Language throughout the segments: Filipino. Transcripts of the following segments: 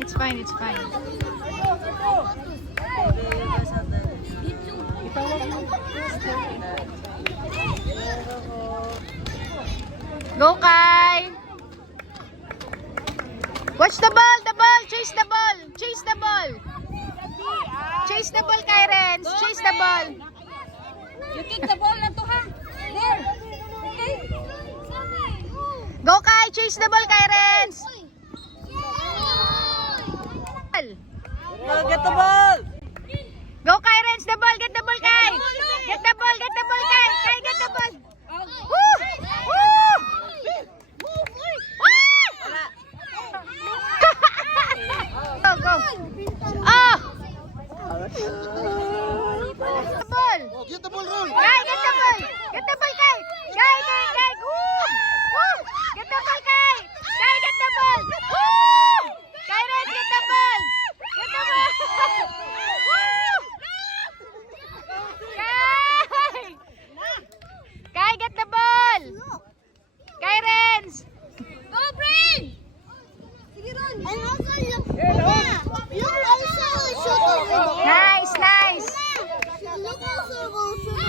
It's fine, it's fine. Go, Kai! Watch the ball, chase the ball, chase the ball. Chase the ball, Kai Renz, chase the ball. You kick the ball na to, ha? There. Okay. Go, Kai, chase the ball, Kai Renz. Get the ball. Go, Kai Renz, the ball, get the ball, Kai. Get the ball, Kai. Kai, get the ball. Woo! Woo! Go, go. Oh! The ball. Get the ball, Ron. Kai, get the ball. Get the ball, Kai. Kai. Woo! Woo! Get the ball, Kai. Kai, get the ball. Woo! Kai Renz, get the ball. Get the ball. Woo! Kai! Kai, get the ball. Kai Renz. Go, Brain. And also you also shoot. Nice, nice. Look also go shoot.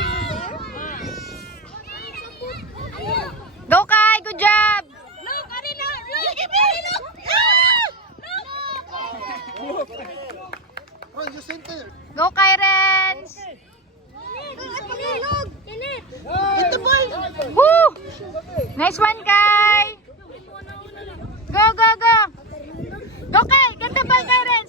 Go, Kai. Good job. Look, Arina. Look. Ron, you center. Go, Kai Renz. Get the ball. Woo! Nice one, Kai. Go, go, go. Go, Kai. Get the ball, Kai Renz.